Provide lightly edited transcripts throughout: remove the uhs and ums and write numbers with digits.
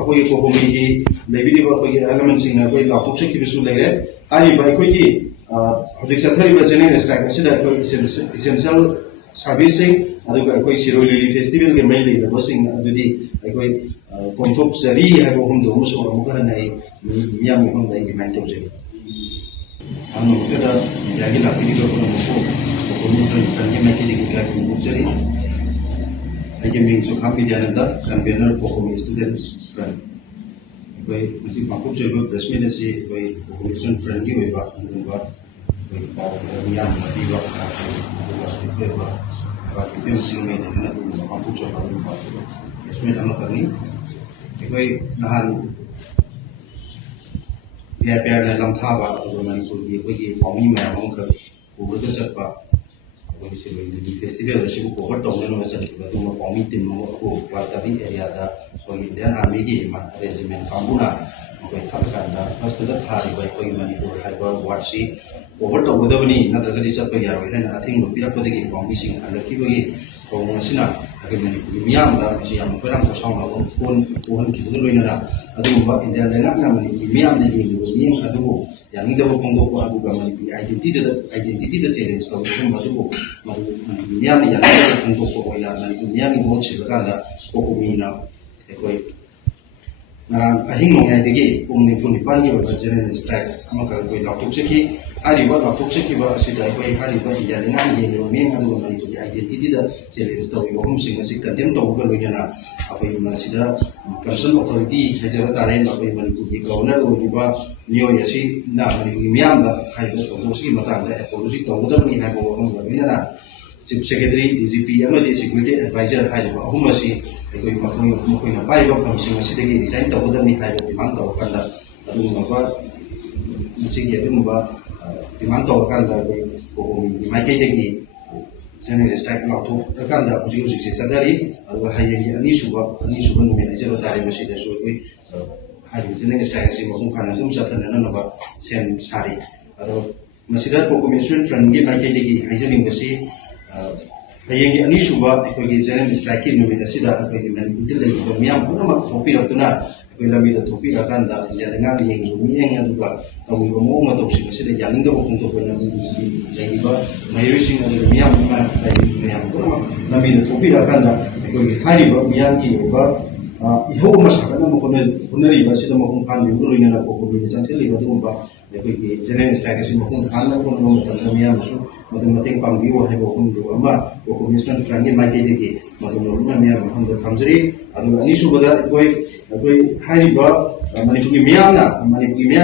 अखोई कोकोमी की लेबिदिबा अखोई एलिमेंट्स इन अखोई लाथोक चेकिबसु लेरे हारिबा अखोई की हजिक चथरिबा जेनेरेल स्ट्राइक असिदा अखोई एसेंशियल सर्विसिंग अदुगा अखोई सिरोई लिली फेस्टिवल के मेन लीडरबसिंग अदुदी अखोई कोंथोक जरी हाइबो हमदो मुसो अमुका हनाई मियाम हमदा डिमांड तौजे अमुकदा मिदागी लाफिदिबा कोनमको कोकोमिसन फ्रंट के माइके दिखि का मुचरी आइके मिंग सो खाम Vidyanand convener COCOMI students front कोई मसी माकुप जेबो प्रेसमेंट से कोई कोकोमिसन फ्रंट की होइबा अनुबा कोई पाव मियाम दिबा अदुगा बाकी मुस्लिम में ना तो माकुप जेबो अनुबा इसमें हम करनी कोई नहान या प्यार ने लंथाबा अदुगा मणिपुर की कोई पामी मैम हम कर उबरद सत्पा कोई सिरोई फेस्टिवल से को कवर टोने नो सत्किबा तो पामी टीम को वाताबी एरिया दा कोई इंडियन आर्मी की रेजिमेंट कांबुना कोई थाकांदा फर्स्ट दा थारी बाय कोई मणिपुर हाइबा वार्सी कवर टोगदबनी नत्रगदि सत्पा यारो हेन अथिंग पिरपदगी पामी सिंग अलखिबगी थोंगसिना अगे मणिपुर मियाम दा मसी याम फराम को साउना कोन की लोइना अदुबा इंडियन लेना ना मणिपुर मियाम ने येंग अदुबो यानिंगदबो फोंगदोको अदुगा मणिपुर आइडेंटिटी दा चैलेंज तौबो अदुबो मियाम यानिंगदबो फोंगदोको होइना मणिपुर मियाम नि boat सिलकांदा कोकोमीना एकोई ngarang ahing nongai degi pumni puni pani oba general strike amaka koi laptop seki hariba laptop seki ba asida koi hariba ya dengan ye no men adu mani koi identity da challenge to bo hum singa si condemn to ko loina akoi man sida concerned authority hajara tare akoi mani koi governor oba nyo yasi na mani koi miam da hariba to bo seki matang da apology to da ni ha bo hum ga loina na Chief Secretary, DGP, amadi Security Advisor haiba ahum asi ekoi makoi na pai ba phamsing asi degi design tawdam ni haiba demand taw kanda adu maba masi gi adu maba demand taw kanda ekoi kokomi maike degi general strike law to kanda uji se sadari adu hayya ani suba no me ajero tare masi da so ekoi haiba general strike si mohum kana dum satana na ba sem sari adu masida kokomi student friend gi maike degi haijaning basi hayeng ani suba ekoi general strike ki numida sida ekoi manipur le ko miam pura mak topi ratuna ekoi lami da topi rakan da jangan yeng zumi yeng aduga tawi mo ma to sida yaning da bokung to na lagi ba mayusin adu miam ma lagi miam pura mak lami da topi rakan da ekoi hari ba miam ki ba iho masakana mo kunari ba sida mo kung kan yugo ina na ko ko bisan sila ba dum ba ekoi general strike si mo kung kan na ko mo ta miam su mating pangbiwa hay bo kung do ama ko commission frangi mai ke deki madum na miam hang da thamjri adu ani su bada ekoi hari ba mani pugi miam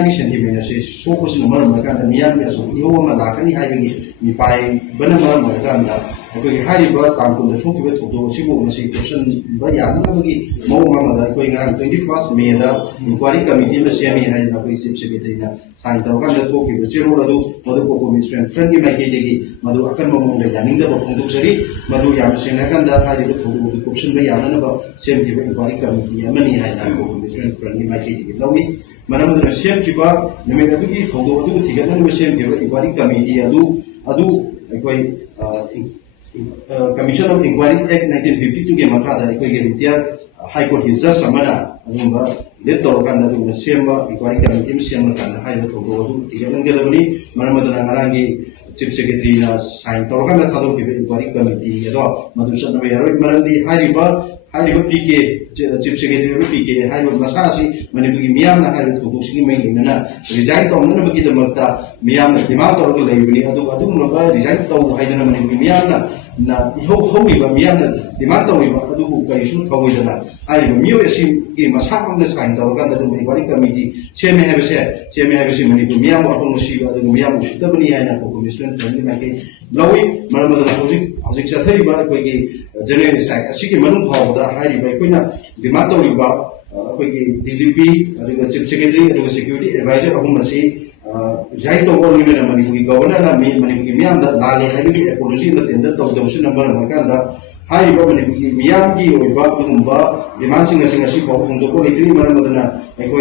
ni sentiment se so ko sin mar ma kan miam ya so iho ma la kani hay bi mi pai bana ma kan da ekoi hari ba tam ko da so ki ba thodo si bo ma si question ba ya na ba gi mo ma da ekoi ngarang 21st May da inquiry committee ma semi hay na ko chief secretary na sign taw kan da to ki ba zero adu madu ko commission frangi mai ke deki madu akan momong da yaning da bokung duk sari madu yam sena kan da ha ji thodu bu option ba yam na ba sem ki ba inquiry committee amani hai na ko commission friendly mai ke deki lawi manam da sem ki ba neme da ki thodu adu thiga na ba sem ki ba inquiry committee adu ekoi commission of inquiry act 1952 ke makha da ekoi ke retired high court judge samana adumba let to kan da dum sem ba inquiry committee sem kan da hai ba thodu adu thiga na ga da bani manam da ngarangi Chief Secretary na sign to kan da thado ki inquiry committee ado madu satna ba yaro marandi hariba PK Chief Secretary PK hariba masa si manipuri miam na hariba thodu sigi mai na resign to na ba ki da makta miam na demand to ko lai bini adu no ba resign to haidana manipuri miam na ho ba miam na demand to ba adu ku kai su thawai da hariba mio esi ki masa kam na sign to kan da inquiry committee cheme have se manipuri miam ba ko si ba adu miam su ta bani hai na ko commission tani ma ke lawi maram da hojik sathari ba ko ki general strike asi ki manung bhaw da hari ba ko na demand to ba ko ki DGP adu chief secretary adu security advisor ahum asi jai to ko ni na mani ko governor na mani ko miam da lale hai bi apology na tender to the number ma kan da hari ba mani ko miam ki oi ba dum ba demand singa si bhaw khong to ko litri maram da na ko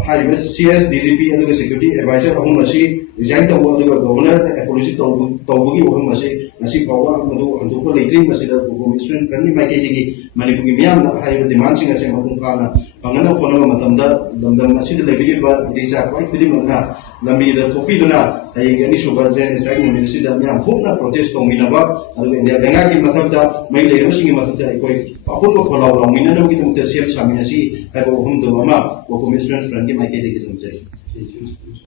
CS DGP and security advisor of Masi resigned the governor apology Tobugi of Masi, Masi Pawa, Madu, and Dupa Latri, Masida, Commission, Friendly Makati, Manipuki Miam, higher demanding as a Makumpana, Pangana Fonoma Matamda, the Masi the Labidi, but Risa quite with him na, Lami the Kopiduna, I get issue was then striking the Ministry of Miam, Hona protest on Minaba, and when they are Bengaki Matata, my lady was in Matata, Apollo Kola, Minano with the Siam Saminasi, I go home to Mama, or Commission. Friendly, my kid,